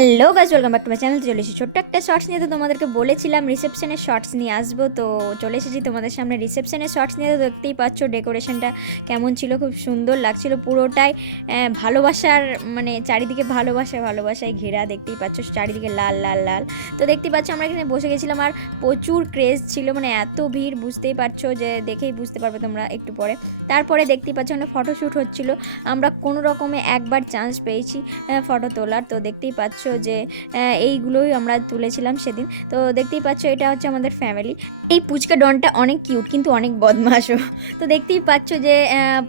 Hello guys, welcome back to my channel. চলে এসেছি ছোট্ট একটা শর্টস নিয়ে। তো তোমাদেরকে বলেছিলাম রিসেপশনের শর্টস নিয়ে আসবো, তো চলে এসেছি তোমাদের সামনে রিসেপশনের শর্টস নিয়ে। তো দেখতেই পাচ্ছ ডেকোরেশনটা কেমন ছিল, খুব সুন্দর লাগছিল পুরোটাই। ভালোবাসার মানে চারিদিকে ভালোবাসায় ঘেরা, দেখতেই পাচ্ছ চারিদিকে লাল লাল লাল। তো দেখতেই পাচ্ছ আমরা এখানে বসে গেছিলাম, আর প্রচুর ক্রেজ ছিল, মানে এত ভিড় বুঝতেই পারছো, যে দেখেই বুঝতে পারবে তোমরা একটু পরে। তারপরে দেখতেই পাচ্ছ ওখানে ফটোশ্যুট হচ্ছিল, আমরা কোনো রকমে একবার চান্স পেয়েছি ফটো তোলার। তো দেখতেই পাচ্ছ যে এইগুলোই আমরা তুলেছিলাম সেদিন। তো দেখতেই পাচ্ছ এটা হচ্ছে আমাদের ফ্যামিলি। এই পুচকা ডনটা অনেক কিউট কিন্তু অনেক বদমাশও। তো দেখতেই পাচ্ছ যে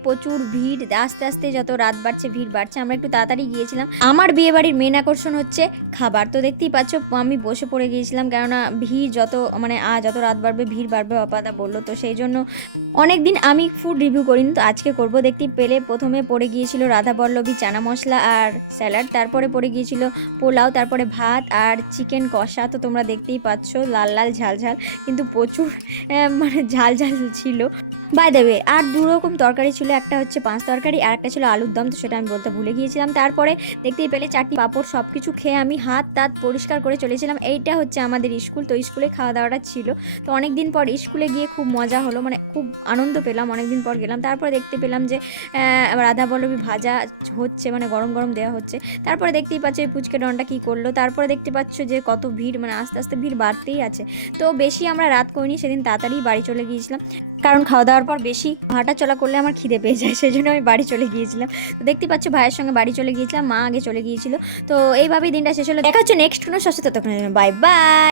প্রচুর ভিড়, আস্তে আস্তে যত রাত বাড়ছে ভিড় বাড়ছে। আমরা একটু তাড়াতাড়ি গিয়েছিলাম। আমার বিয়ে বাড়ির মেন আকর্ষণ হচ্ছে খাবার। তো দেখতেই পাচ্ছ আমি বসে পড়ে গিয়েছিলাম, কেননা ভিড় যত মানে যত রাত বাড়বে ভিড় বাড়বে, অপাদা বললো। তো সেই জন্য অনেক দিন আমি ফুড রিভিউ করিনি, তো আজকে করব। দেখতেই পেলে প্রথমে পড়ে গিয়েছিল রাধা বল্লভী চানা মশলা আর স্যালাড, তারপরে পড়ে গিয়েছিল পোলাও, তারপরে ভাত আর চিকেন কষা। তো তোমরা দেখতেই পাচ্ছ লাল লাল ঝাল ঝাল, কিন্তু প্রচুর মানে ঝাল ঝাল ছিল। বাই দেবে আর দু রকম তরকারি ছিল, একটা হচ্ছে পাঁচ তরকারি আর একটা ছিল আলুর দম, তো সেটা আমি বলতে ভুলে গিয়েছিলাম। তারপরে দেখতেই পেলে চাটনি পাঁপড় সব কিছু খেয়ে আমি হাত তাত পরিষ্কার করে চলেছিলাম। এইটা হচ্ছে আমাদের স্কুল, তো স্কুলে খাওয়া দাওয়াটা ছিল। তো অনেক দিন পর স্কুলে গিয়ে খুব মজা হলো, মানে খুব আনন্দ পেলাম, অনেক দিন পর গেলাম। তারপরে দেখতে পেলাম যে রাধা বল্লভী ভাজা হচ্ছে, মানে গরম গরম দেওয়া হচ্ছে। তারপরে দেখতেই পাচ্ছ এই পুচকে ডনটা কী করলো। তারপরে দেখতে পাচ্ছ যে কত ভিড়, মানে আস্তে আস্তে ভিড় বাড়তেই আছে। তো বেশি আমরা রাত করিনি সেদিন, তাড়াতাড়ি বাড়ি চলে গিয়েছিলাম, কারণ খাওয়া দাওয়ার পর বেশি হাঁটা চলা করলে আমার খিদে পেয়ে যায়, সেই জন্য আমি বাড়ি চলে গিয়েছিলাম। তো দেখতে পাচ্ছ ভাইয়ের সঙ্গে বাড়ি চলে গিয়েছিলাম, মা আগে চলে গিয়েছিল। তো এইভাবেই দিনটা শেষ হলো। দেখা হচ্ছে নেক্সট কোনো সচেতন। Bye bye.